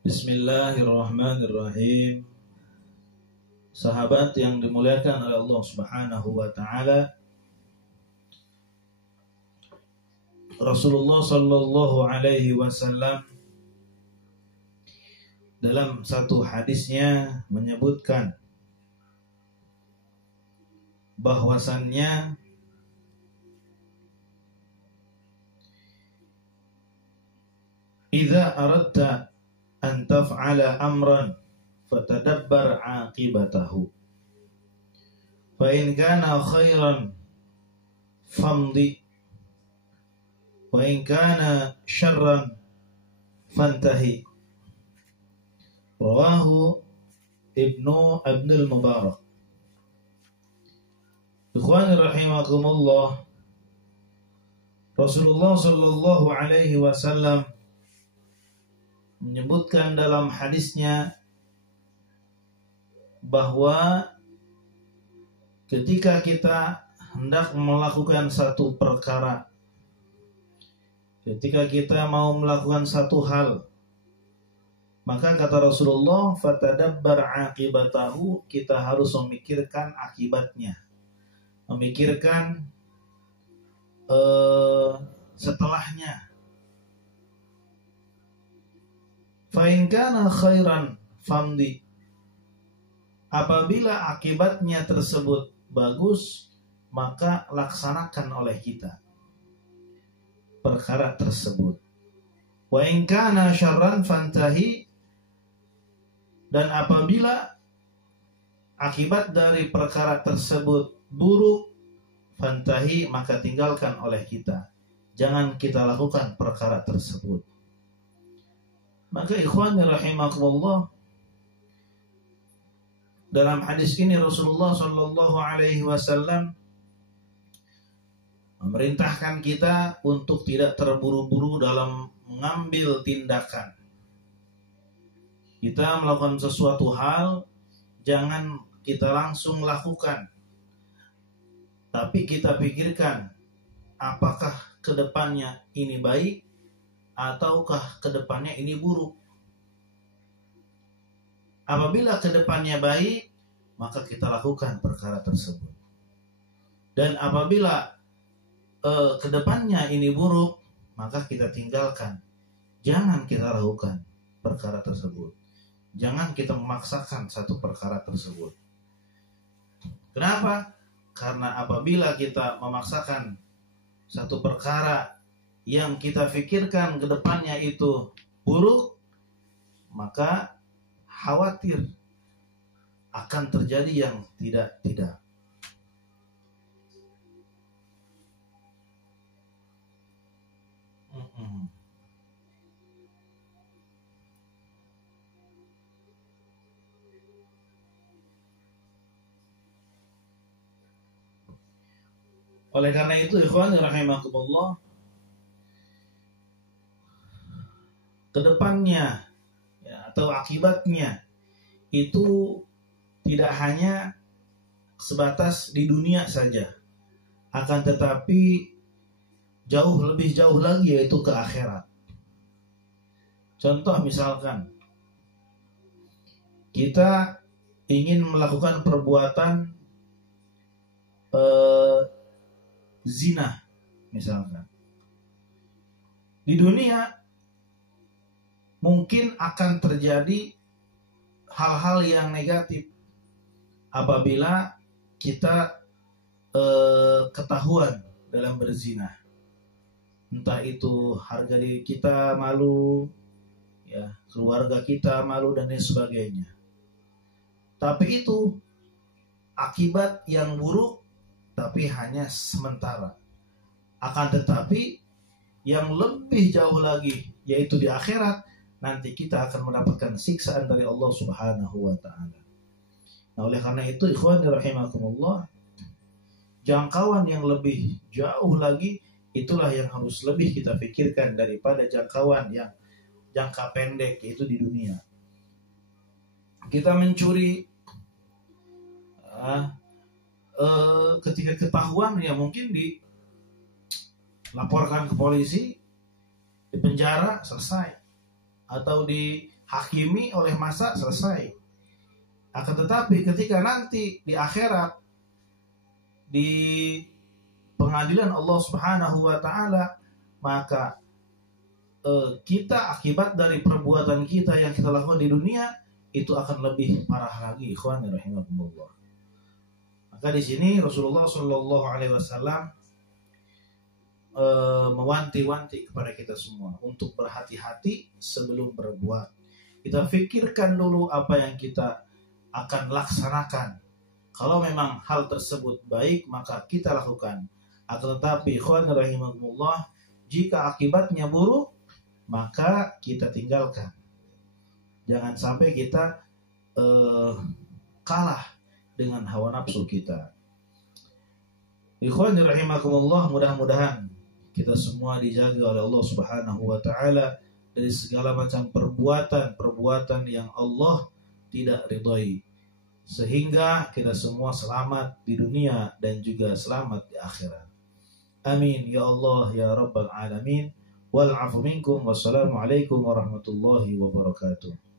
Bismillahirrahmanirrahim. Sahabat yang dimuliakan oleh Allah Subhanahu wa taala, Rasulullah sallallahu alaihi wasallam dalam satu hadisnya menyebutkan bahwasannya idza aradta an taf'ala amran fatadabbar 'aqibatahu fa in kana khairan famdi wa in kana syarran fantahi. Rawahu Ibnu al-Mubarak. Ikhwani rahimakumullah, Rasulullah sallallahu alaihi wasallam menyebutkan dalam hadisnya bahwa ketika kita hendak melakukan satu perkara, ketika kita mau melakukan satu hal, maka kata Rasulullah, fatadabbar aqibatahu, kita harus memikirkan akibatnya, memikirkan setelahnya. Fa in kana khairan famdi, apabila akibatnya tersebut bagus, maka laksanakan oleh kita perkara tersebut. Wa in kana syarran fantahi, dan apabila akibat dari perkara tersebut buruk, fantahi, maka tinggalkan oleh kita. Jangan kita lakukan perkara tersebut. Maka ikhwani rahimakumullah, dalam hadis ini Rasulullah sallallahu alaihi wasallam memerintahkan kita untuk tidak terburu-buru dalam mengambil tindakan. Kita melakukan sesuatu hal, jangan kita langsung lakukan, tapi kita pikirkan apakah kedepannya ini baik ataukah kedepannya ini buruk. Apabila kedepannya baik, maka kita lakukan perkara tersebut. Dan apabila kedepannya ini buruk, maka kita tinggalkan. Jangan kita lakukan perkara tersebut. Jangan kita memaksakan satu perkara tersebut. Kenapa? Karena apabila kita memaksakan satu perkara yang kita pikirkan ke depannya itu buruk, maka khawatir akan terjadi yang tidak-tidak. Oleh karena itu, ikhwan rahimakumullah, kedepannya ya, atau akibatnya itu tidak hanya sebatas di dunia saja, akan tetapi lebih jauh lagi, yaitu ke akhirat. Contoh misalkan kita ingin melakukan perbuatan zina misalkan. Di dunia mungkin akan terjadi hal-hal yang negatif apabila kita ketahuan dalam berzina. Entah itu harga diri kita malu, ya, keluarga kita malu, dan lain sebagainya. Tapi itu akibat yang buruk, tapi hanya sementara. Akan tetapi yang lebih jauh lagi, yaitu di akhirat, nanti kita akan mendapatkan siksaan dari Allah Subhanahu wa ta'ala. Nah, oleh karena itu, ikhwan rahimakumullah, jangkauan yang lebih jauh lagi, itulah yang harus lebih kita pikirkan daripada jangkauan yang jangka pendek, yaitu di dunia. Kita mencuri, ketika ketahuan, ya mungkin dilaporkan ke polisi, di penjara, selesai, atau hakimi oleh masa, selesai. Akan tetapi ketika nanti di akhirat, di pengadilan Allah Subhanahu wa taala, maka kita akibat dari perbuatan kita yang kita lakukan di dunia itu akan lebih parah lagi, ikhwan rahimakumullah. Maka di sini Rasulullah Shallallahu alaihi wasallam mewanti-wanti kepada kita semua untuk berhati-hati sebelum berbuat. Kita pikirkan dulu apa yang kita akan laksanakan. Kalau memang hal tersebut baik, maka kita lakukan. Akan tetapi ikhwan rahimakumullah, jika akibatnya buruk, maka kita tinggalkan. Jangan sampai kita kalah dengan hawa nafsu kita. Ikhwan rahimakumullah, mudah-mudahan kita semua dijaga oleh Allah Subhanahu wa taala dari segala macam perbuatan yang Allah tidak ridhoi, sehingga kita semua selamat di dunia dan juga selamat di akhirat. Amin ya Allah ya Rabbal alamin. Wal afu minkum. Wassalamualaikum warahmatullahi wabarakatuh.